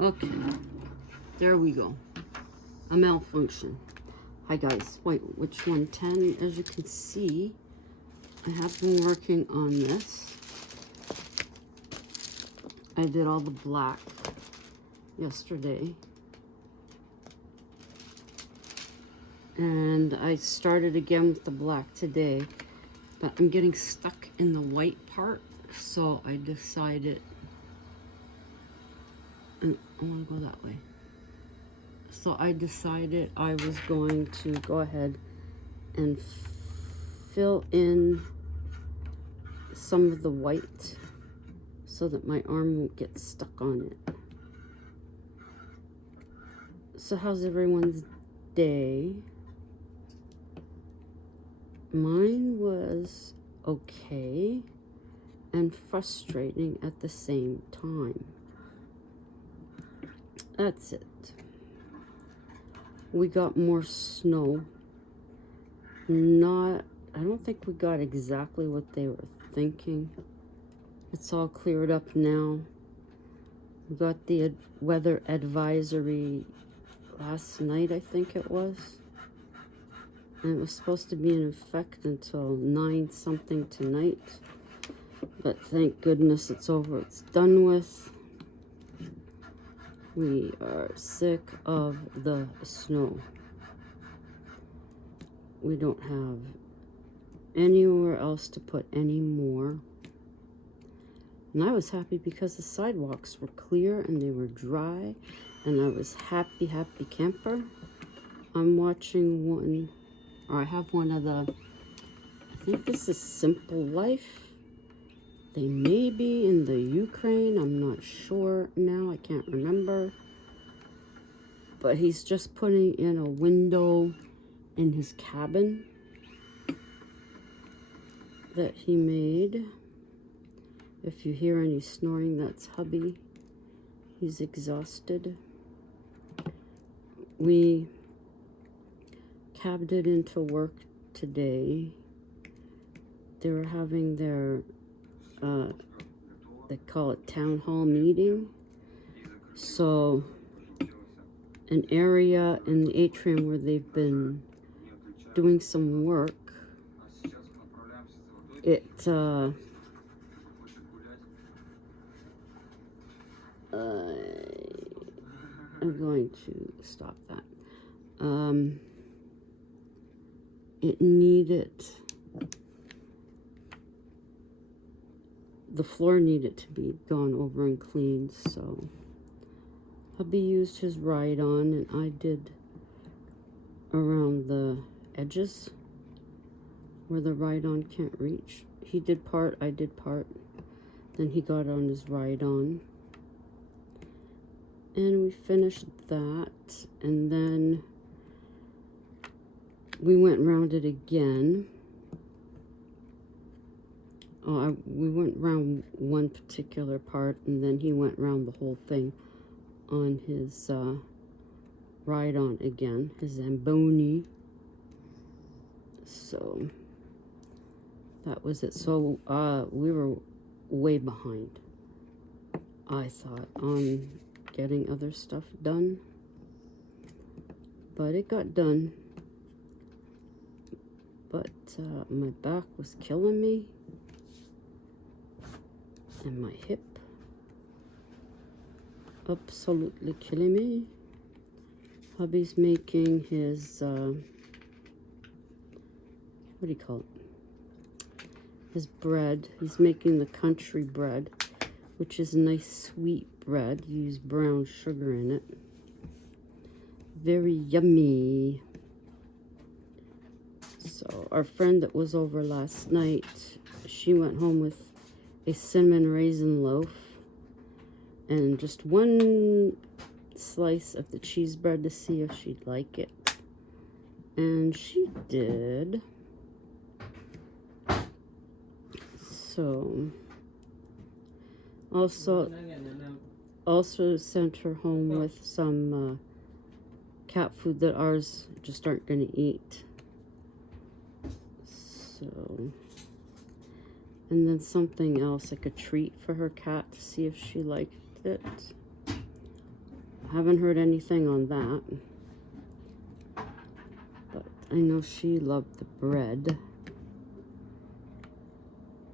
Okay, there we go. A malfunction. Hi guys, wait, which one? 10. As you can see, I have been working on this. I did all the black yesterday. And I started again with the black today. But I'm getting stuck in the white part, so I decided, and I want to go that way. So I decided I was going to go ahead and fill in some of the white so that my arm won't get stuck on it. So how's everyone's day? Mine was okay and frustrating at the same time. That's it. We got more snow. I don't think we got exactly what they were thinking. It's all cleared up now. We got the weather advisory last night, I think it was. And it was supposed to be in effect until 9 something tonight. But thank goodness it's over. It's done with. We are sick of the snow. We don't have anywhere else to put any more. And I was happy because the sidewalks were clear and they were dry. And I was happy camper. I'm watching one, or I have one of the, I think this is Simple Life. They may be in the Ukraine. I'm not sure now. I can't remember. But he's just putting in a window in his cabin that he made. If you hear any snoring, that's hubby. He's exhausted. We cabbed it into work today. They were having their they call it town hall meeting. So an area in the atrium where they've been doing some work, I'm going to stop that. It needed, the floor needed to be gone over and cleaned, so hubby used his ride-on and I did around the edges where the ride-on can't reach. He did part, I did part. Then he got on his ride-on. And we finished that. And then we went around it again. We went around one particular part, and then he went around the whole thing on his ride-on again, his Zamboni. So that was it. So we were way behind, I thought, on getting other stuff done. But it got done. But my back was killing me. And my hip. Absolutely killing me. Hubby's making his, what do you call it? His bread. He's making the country bread, which is nice sweet bread. You use brown sugar in it. Very yummy. So our friend that was over last night, she went home with a cinnamon raisin loaf and just one slice of the cheese bread to see if she'd like it. And she did. So also sent her home with some cat food that ours just aren't going to eat. So, and then something else, like a treat for her cat to see if she liked it. haven't heard anything on that. But I know she loved the bread.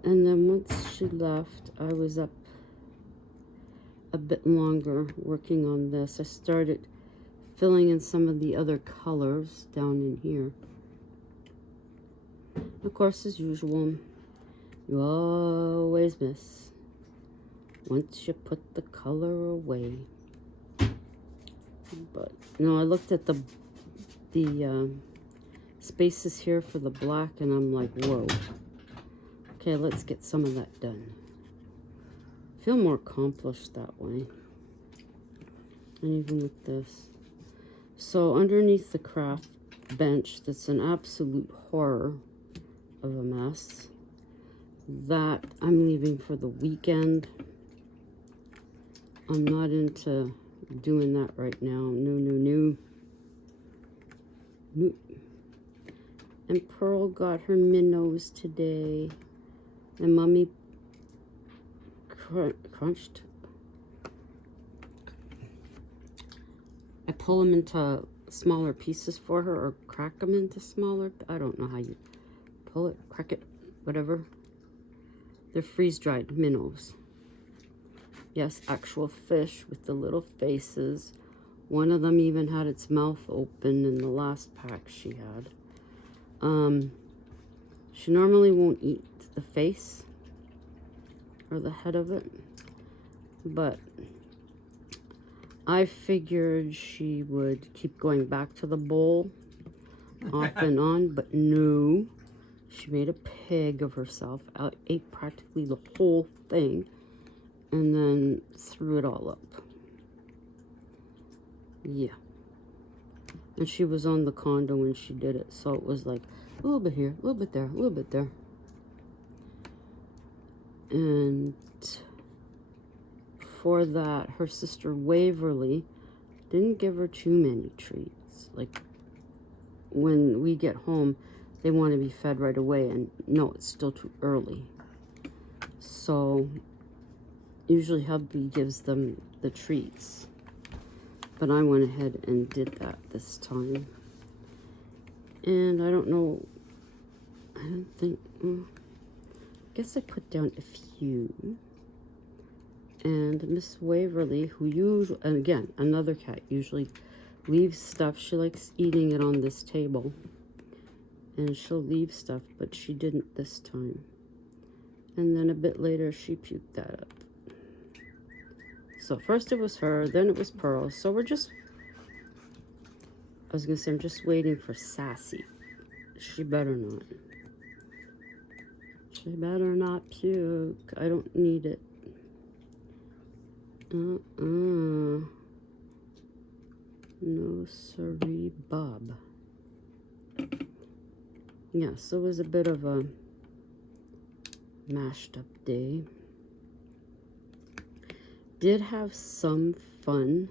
And then once she left, I was up a bit longer working on this. I started filling in some of the other colors down in here. Of course, as usual, you always miss once you put the color away. But I looked at the spaces here for the black, and I'm like, whoa. Okay, let's get some of that done. Feel more accomplished that way. And even with this. So underneath the craft bench, that's an absolute horror of a mess. That I'm leaving for the weekend. I'm not into doing that right now. No. And Pearl got her minnows today. And Mommy crunched. I pull them into smaller pieces for her, or crack them into smaller. I don't know how you pull it, crack it, whatever. They're freeze-dried minnows. Yes, actual fish with the little faces. One of them even had its mouth open in the last pack she had. She normally won't eat the face or the head of it, but I figured she would keep going back to the bowl off and on, but no. She made a pig of herself, ate practically the whole thing, and then threw it all up. Yeah. And she was on the condo when she did it, so it was like a little bit here, a little bit there, a little bit there. And for that, her sister Waverly didn't give her too many treats. Like, when we get home, they want to be fed right away, and no, it's still too early. So usually hubby gives them the treats, but I went ahead and did that this time. And I don't know, I don't think, I guess I put down a few. And Miss Waverly, who usually, and again, another cat, usually leaves stuff. She likes eating it on this table. And she'll leave stuff, but she didn't this time. And then a bit later, she puked that up. So first it was her, then it was Pearl. So we're just, I was going to say, I'm just waiting for Sassy. She better not. She better not puke. I don't need it. No siree, Bob. Yeah, so it was a bit of a mashed up day. Did have some fun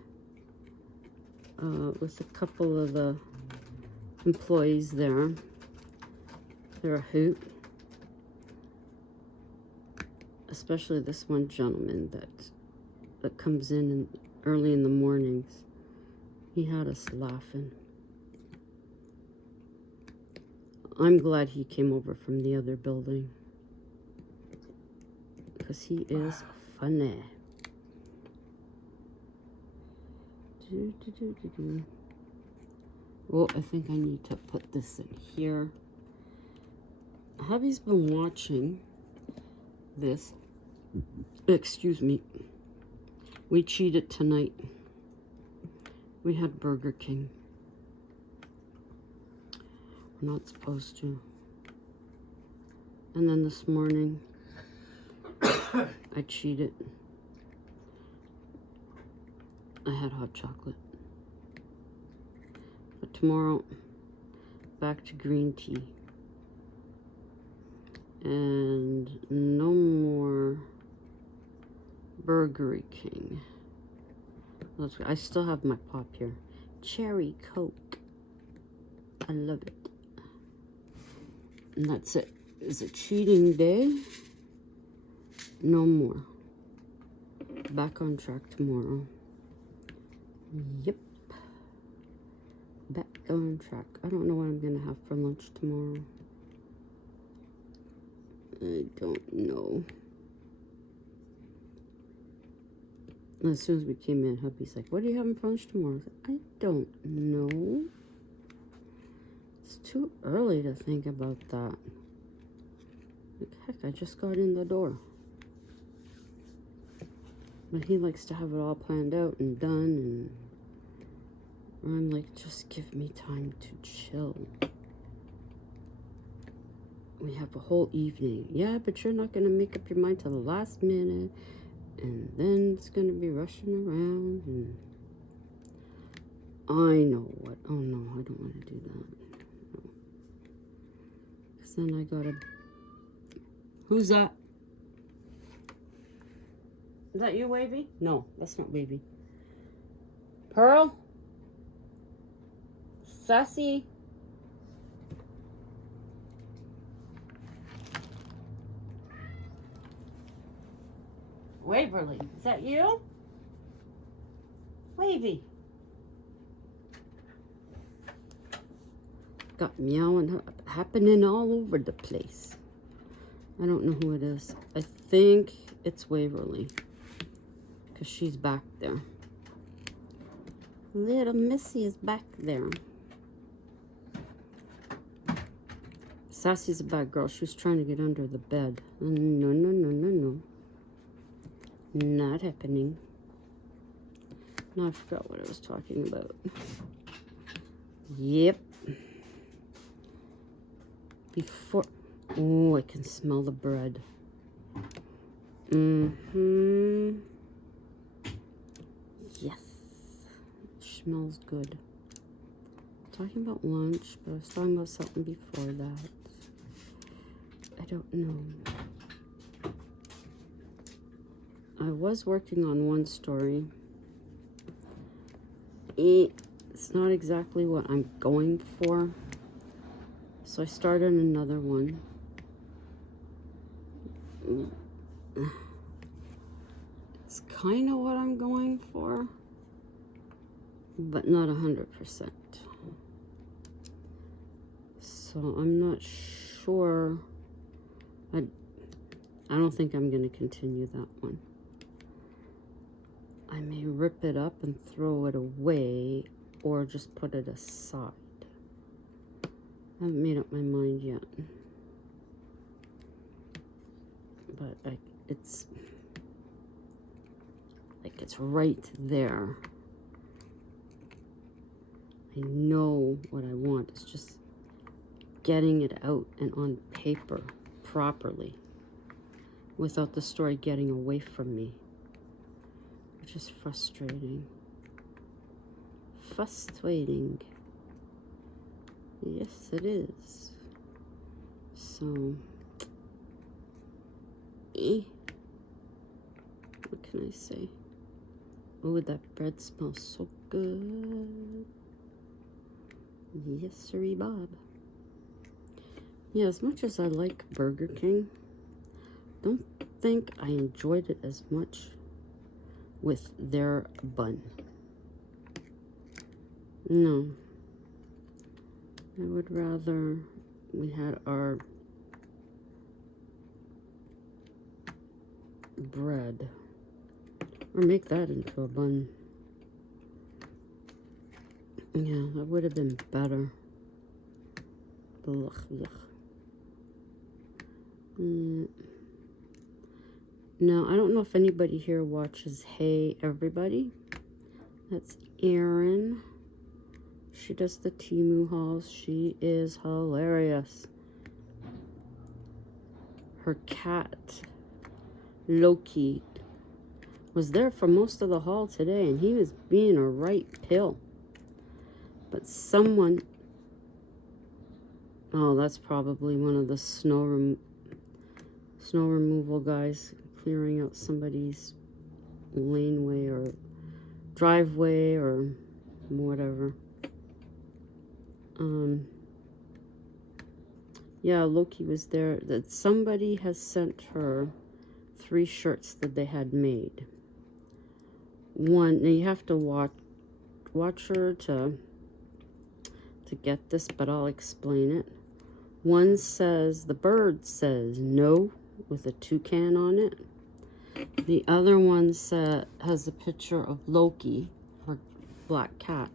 with a couple of the employees there. They're a hoot. Especially this one gentleman that comes in early in the mornings. He had us laughing. I'm glad he came over from the other building, because he is funny. Oh, I think I need to put this in here. Hubby's been watching this. Excuse me. We cheated tonight. We had Burger King. We're not supposed to. And then this morning, I cheated. I had hot chocolate. But tomorrow, back to green tea. And no more Burger King. I still have my pop here. Cherry Coke. I love it. And that's it. It's a cheating day. No more. Back on track tomorrow. Yep. Back on track. I don't know what I'm going to have for lunch tomorrow. I don't know. As soon as we came in, hubby's like, what are you having for lunch tomorrow? I don't know. It's too early to think about that. Like, heck, I just got in the door. But he likes to have it all planned out and done, and I'm like, just give me time to chill. We have a whole evening. Yeah, but you're not going to make up your mind till the last minute. And then it's going to be rushing around. And I know what. Oh, no, I don't want to do that. No. Because then I got to... Who's that? Is that you, Wavy? No, that's not Wavy. Pearl? Sassy? Waverly, is that you? Wavy. Got meowing happening all over the place. I don't know who it is. I think it's Waverly, because she's back there. Little Missy is back there. Sassy's a bad girl. She was trying to get under the bed. No, no, no, no, no. Not happening. No, I forgot what I was talking about. Yep. Before... Oh, I can smell the bread. Mm-hmm. Yes. It smells good. Talking about lunch, but I was talking about something before that. I don't know. I was working on one story. It's not exactly what I'm going for. So I started another one. It's kind of what I'm going for, but not 100%. So I'm not sure. I don't think I'm going to continue that one. I may rip it up and throw it away, or just put it aside. I haven't made up my mind yet. But it's like it's right there. I know what I want. It's just getting it out and on paper properly without the story getting away from me, which is frustrating. Frustrating. Yes, it is. So, what can I say? Oh, that bread smells so good. Yes, sirree, Bob. Yeah, as much as I like Burger King, don't think I enjoyed it as much with their bun. No. I would rather we had our bread, or make that into a bun. Yeah, that would have been better. Blech, blech. Now, I don't know if anybody here watches Hey Everybody. That's Erin. She does the Temu hauls. She is hilarious. Her cat, Loki, was there for most of the haul today, and he was being a right pill. But someone... Oh, that's probably one of the snow removal guys clearing out somebody's laneway or driveway or whatever. Yeah, Loki was there. That somebody has sent her 3 shirts that they had made. One, now you have to watch watcher to get this, but I'll explain it. One says, the bird says no with a toucan on it. The other one has a picture of Loki, her black cat,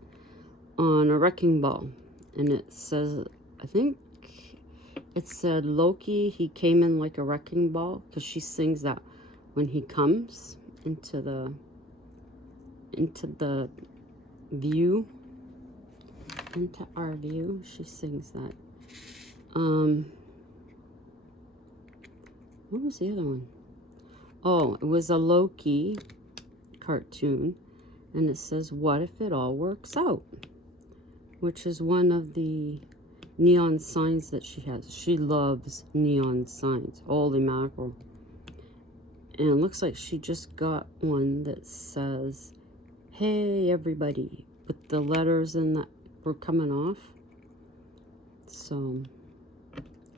on a wrecking ball. And it says, I think it said Loki, he came in like a wrecking ball, because she sings that when he comes into the view, into our view, she sings that. What was the other one? Oh, it was a Loki cartoon, and it says, what if it all works out? Which is one of the neon signs that she has. She loves neon signs. Holy mackerel. And it looks like she just got one that says, hey everybody, with the letters in that were coming off. So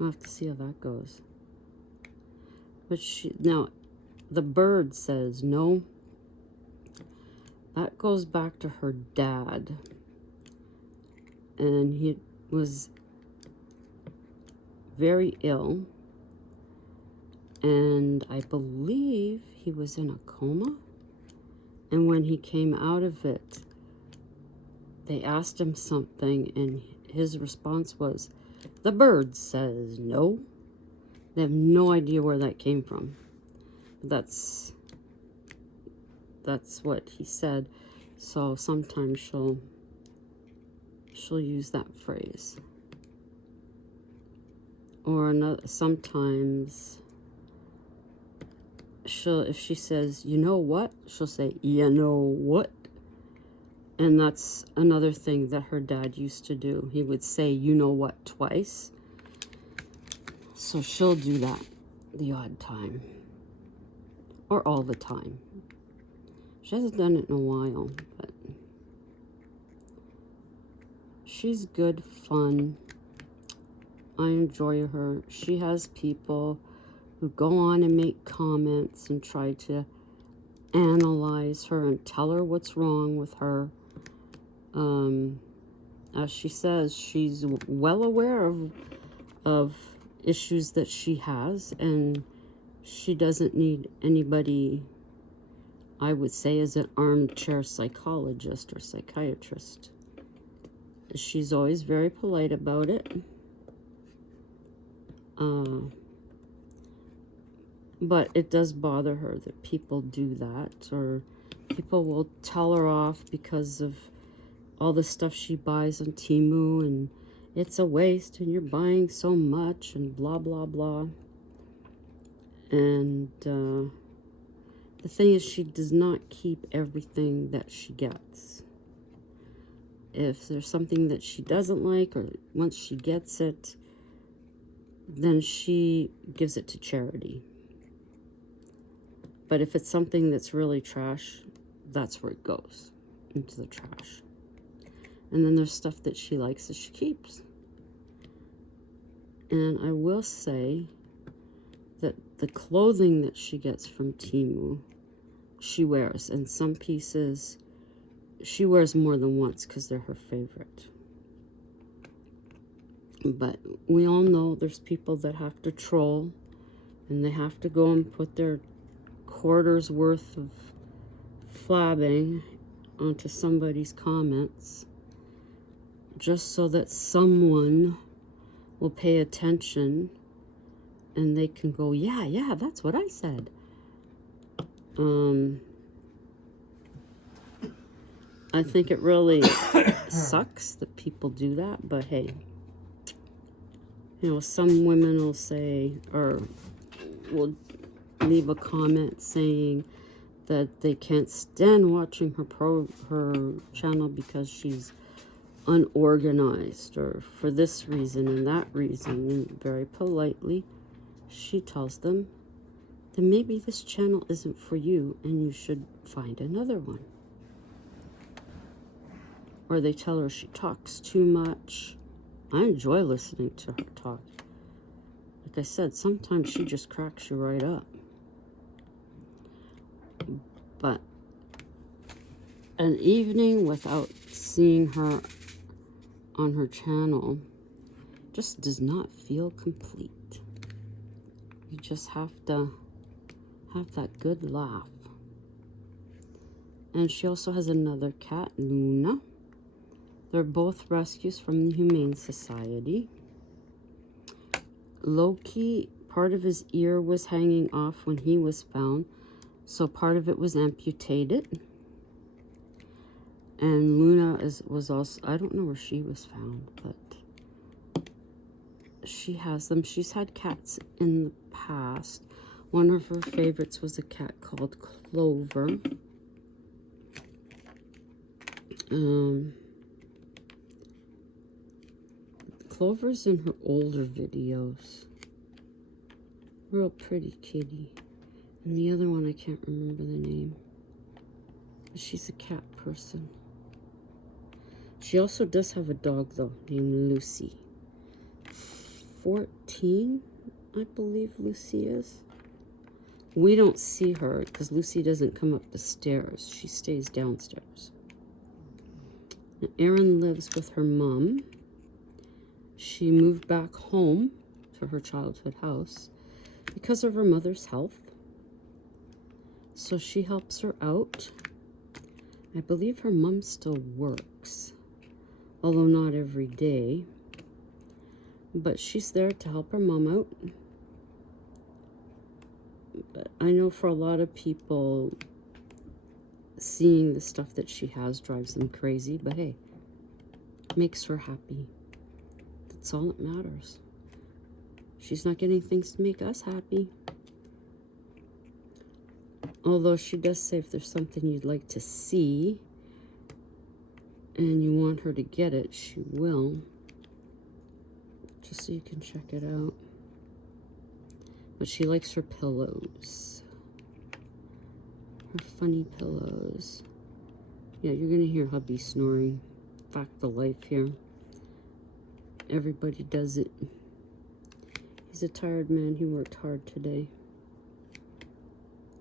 I'll have to see how that goes. But now the bird says no. That goes back to her dad. And he was very ill. And I believe he was in a coma. And when he came out of it, they asked him something, and his response was, the bird says no. They have no idea where that came from. That's what he said. So sometimes she'll use that phrase. Or sometimes if she says, you know what? She'll say, you know what? And that's another thing that her dad used to do. He would say, you know what, twice. So she'll do that the odd time. Or all the time. She hasn't done it in a while, but she's good fun. I enjoy her. She has people who go on and make comments and try to analyze her and tell her what's wrong with her. As she says, she's well aware of issues that she has, and she doesn't need anybody, I would say, as an armchair psychologist or psychiatrist. She's always very polite about it. But it does bother her that people do that, or people will tell her off because of all the stuff she buys on Temu, and it's a waste, and you're buying so much, and blah, blah, blah. And the thing is, she does not keep everything that she gets. If there's something that she doesn't like, or once she gets it, then she gives it to charity. But if it's something that's really trash, that's where it goes, into the trash. And then there's stuff that she likes that she keeps. And I will say that the clothing that she gets from Temu, she wears. And some pieces she wears more than once because they're her favorite. But we all know there's people that have to troll, and they have to go and put their quarter's worth of flabbing onto somebody's comments just so that someone will pay attention and they can go, yeah, that's what I said. I think it really sucks that people do that, but hey, you know, some women will say, or will leave a comment saying that they can't stand watching her channel because she's unorganized, or for this reason and that reason, and very politely she tells them that maybe this channel isn't for you and you should find another one. Or they tell her she talks too much. I enjoy listening to her talk. Like I said, sometimes she just cracks you right up. But an evening without seeing her on her channel just does not feel complete. You just have to have that good laugh. And she also has another cat, Luna. They're both rescues from the Humane Society. Loki, part of his ear was hanging off when he was found, so part of it was amputated. And Luna was also, I don't know where she was found, but she has them. She's had cats in the past. One of her favorites was a cat called Clover. Clover's in her older videos. Real pretty kitty. And the other one, I can't remember the name. But she's a cat person. She also does have a dog, though, named Lucy. 14, I believe Lucy is. We don't see her because Lucy doesn't come up the stairs. She stays downstairs. Now, Erin lives with her mom. She moved back home to her childhood house because of her mother's health. So she helps her out. I believe her mom still works, although not every day. But she's there to help her mom out. But I know for a lot of people, seeing the stuff that she has drives them crazy. But hey, makes her happy. That's all that matters. She's not getting things to make us happy. Although she does say if there's something you'd like to see and you want her to get it, she will. Just so you can check it out. But she likes her pillows. Her funny pillows. Yeah, you're going to hear hubby snoring. Fact of life here. Everybody does it. He's a tired man. He worked hard today.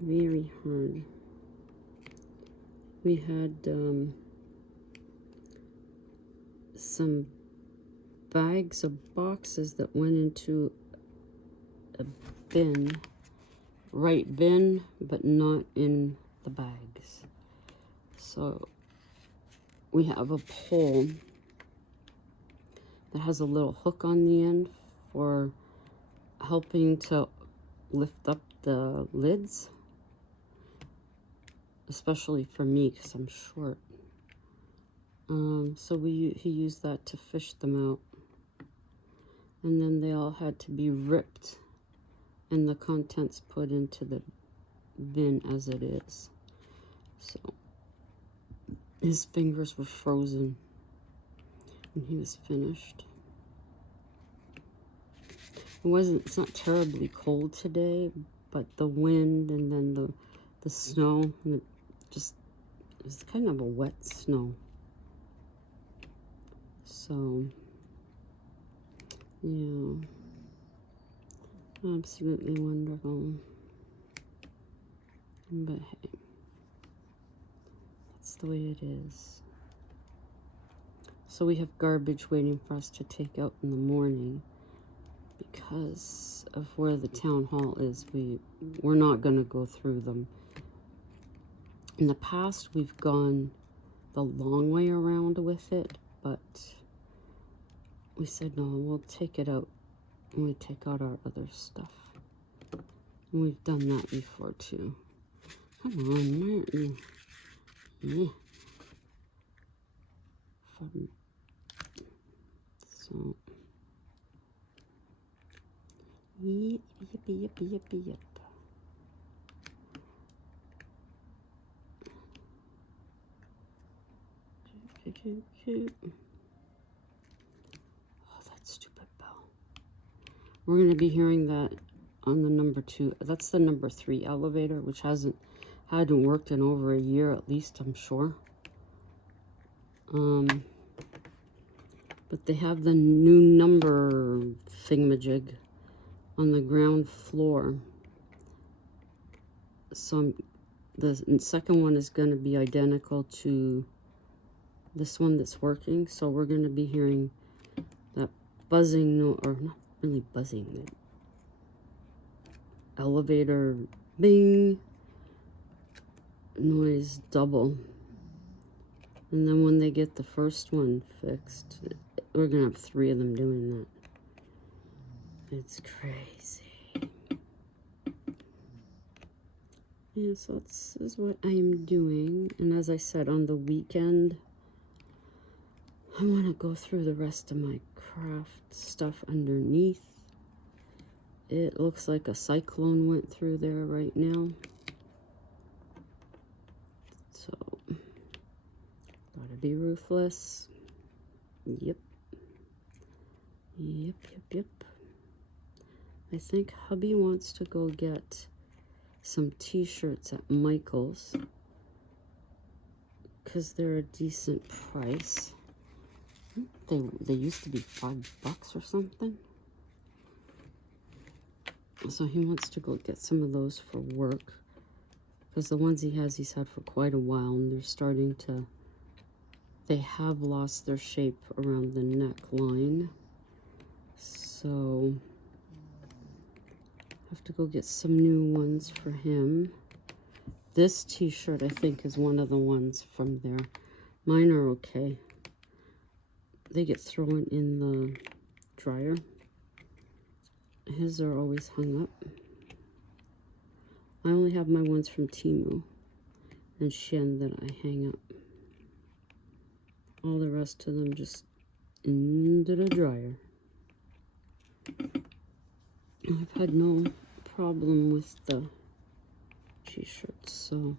Very hard. We had some bags of boxes that went into a bin. Right bin, but not in the bags. So we have a pole that has a little hook on the end for helping to lift up the lids, especially for me because I'm short. So he used that to fish them out, and then they all had to be ripped and the contents put into the bin as it is. So his fingers were frozen when he was finished. It's not terribly cold today, but the wind and then the snow, and it was kind of a wet snow. So, yeah, absolutely wonderful. But hey, that's the way it is. So we have garbage waiting for us to take out in the morning. Because of where the town hall is, we're not going to go through them. In the past, we've gone the long way around with it, but we said, no, we'll take it out when we take out our other stuff. And we've done that before, too. Come on, why aren't you? Yeah. So... Yep. Oh, that stupid bell. We're going to be hearing that on the number 2. That's the number 3 elevator, which hadn't worked in over a year at least, I'm sure. But they have the new number thingamajig on the ground floor. So The second one is going to be identical to this one that's working, so we're going to be hearing that buzzing, or not really buzzing, the elevator bing noise double. And then when they get the first one fixed, we're going to have 3 of them doing that. It's crazy. Yeah, so this is what I am doing. And as I said, on the weekend, I want to go through the rest of my craft stuff underneath. It looks like a cyclone went through there right now. So, gotta be ruthless. Yep. Yep, yep, yep. I think hubby wants to go get some t-shirts at Michael's because they're a decent price. They used to be $5 or something. So he wants to go get some of those for work because the ones he's had for quite a while, and they're starting to, they have lost their shape around the neckline. So I have to go get some new ones for him. This t-shirt, I think, is one of the ones from there. Mine are okay. They get thrown in the dryer. His are always hung up. I only have my ones from Temu and Shen that I hang up. All the rest of them just into the dryer. I've had no problem with the t-shirts, so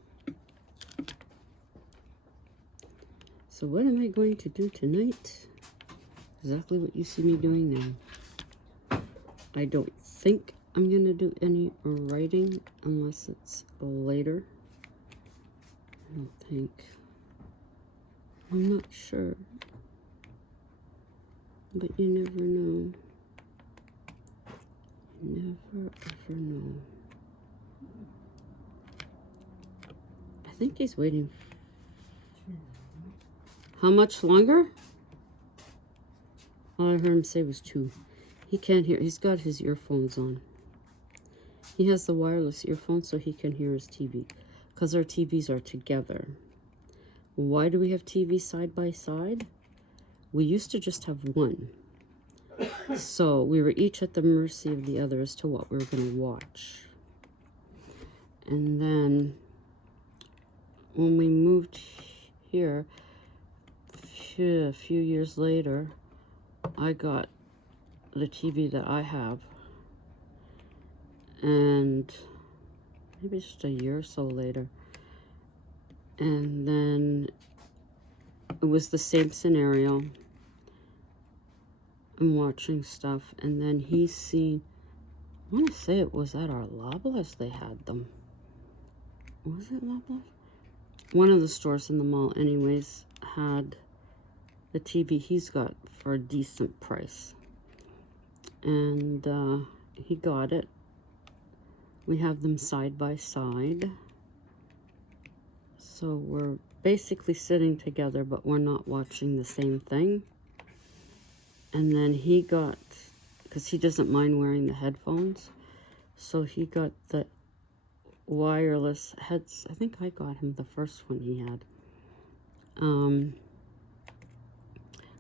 what am I going to do tonight? Exactly what you see me doing now. I don't think I'm gonna do any writing unless it's later. I don't think. I'm not sure. But you never know. Never ever know. I think he's waiting. How much longer? All I heard him say was 2. He can't hear. He's got his earphones on. He has the wireless earphones so he can hear his TV. Because our TVs are together. Why do we have TVs side by side? We used to just have one. So we were each at the mercy of the other as to what we were going to watch. And then when we moved here, a few years later, I got the TV that I have. And maybe just a year or so later. And then it was the same scenario. I'm watching stuff, and then he's seen, I want to say it was at our Loblaws they had them. Was it Loblaws? One of the stores in the mall, anyways, had the TV he's got for a decent price. And he got it. We have them side by side. So we're basically sitting together, but we're not watching the same thing. And then he got, because he doesn't mind wearing the headphones, so he got the wireless heads. I think I got him the first one he had.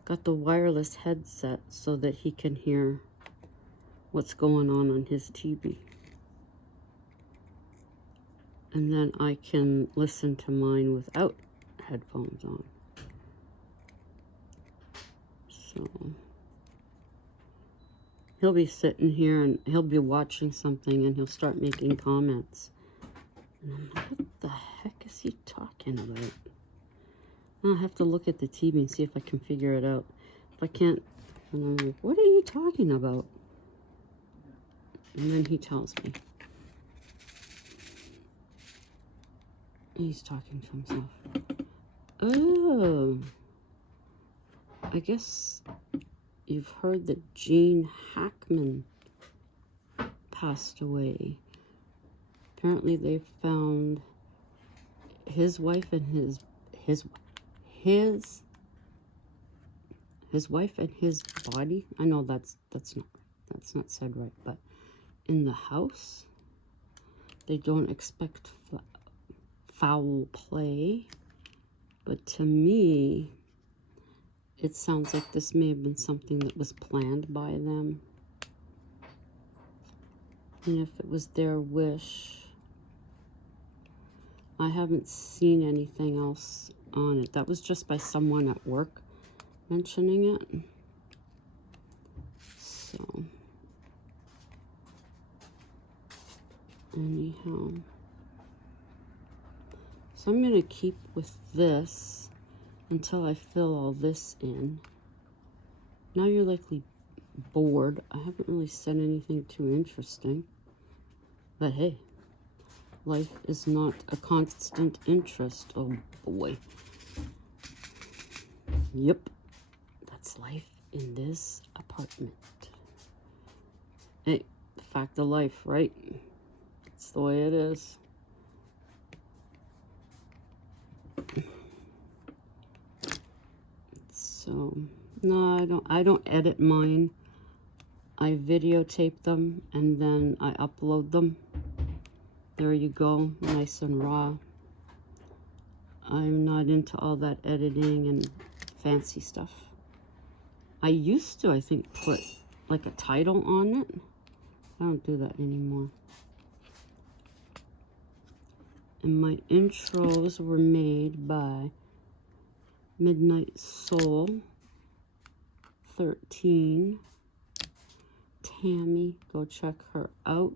Got the wireless headset so that he can hear what's going on his TV. And then I can listen to mine without headphones on. So he'll be sitting here and he'll be watching something and he'll start making comments. And I'm like, what the heck is he talking about? I'll have to look at the TV and see if I can figure it out. If I can't, and I'm like, what are you talking about? And then he tells me. He's talking to himself. Oh. I guess you've heard that Gene Hackman passed away. Apparently they found his wife and his wife and his body. I know that's not said right, but in the house, they don't expect foul play. But to me, it sounds like this may have been something that was planned by them. And if it was their wish, I haven't seen anything else on it. That was just by someone at work mentioning it. So, anyhow. So I'm going to keep with this until I fill all this in. Now you're likely bored. I haven't really said anything too interesting. But hey, life is not a constant interest. Oh boy. Yep. That's life in this apartment. Hey, the fact of life, right? It's the way it is. So, no, I don't edit mine. I videotape them and then I upload them. There you go, nice and raw. I'm not into all that editing and fancy stuff. I used to, I think, put like a title on it. I don't do that anymore. And my intros were made by Midnight Soul 13. Tammy, go check her out.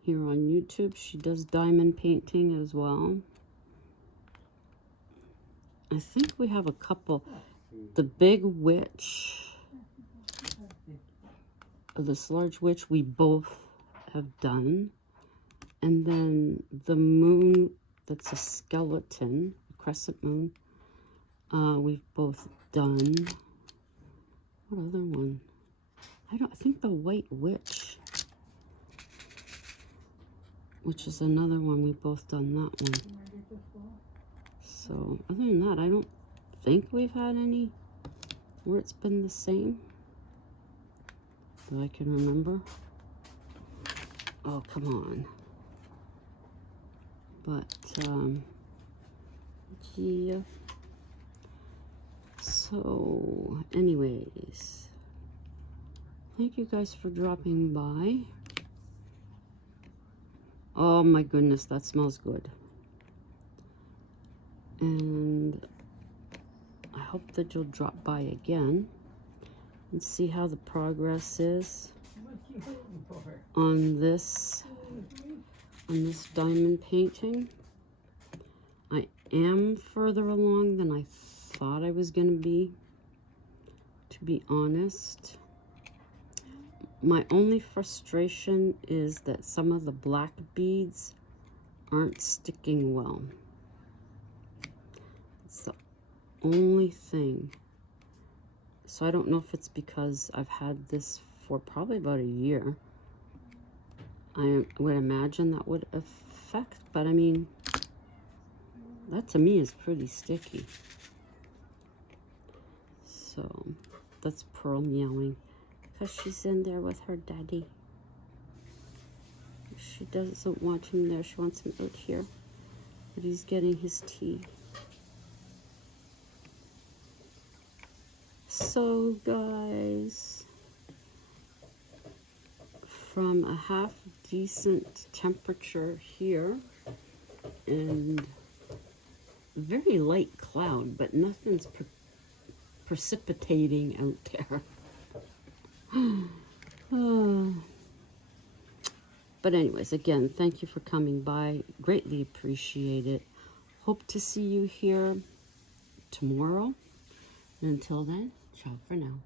Here on YouTube, she does diamond painting as well. I think we have a couple. The Big Witch, this large witch, we both have done. And then the moon, that's a skeleton, a crescent moon, we've both done. What other one? I think the White Witch, which is another one, we've both done that one. So other than that, I don't think we've had any where it's been the same that I can remember. Oh, come on. But, yeah. So, anyways, thank you guys for dropping by. Oh my goodness, that smells good. And I hope that you'll drop by again and see how the progress is on this diamond painting. I am further along than I thought I was going to be honest. My only frustration is that some of the black beads aren't sticking well. It's the only thing. So I don't know if it's because I've had this for probably about a year. I would imagine that would affect, but I mean, that to me is pretty sticky. So that's Pearl meowing because she's in there with her daddy. She doesn't want him there. She wants him out here, but he's getting his tea. So guys, from a half decent temperature here and very light cloud, but nothing's precipitating out there. But anyways, again, thank you for coming by. Greatly appreciate it. Hope to see you here tomorrow. And until then, ciao for now.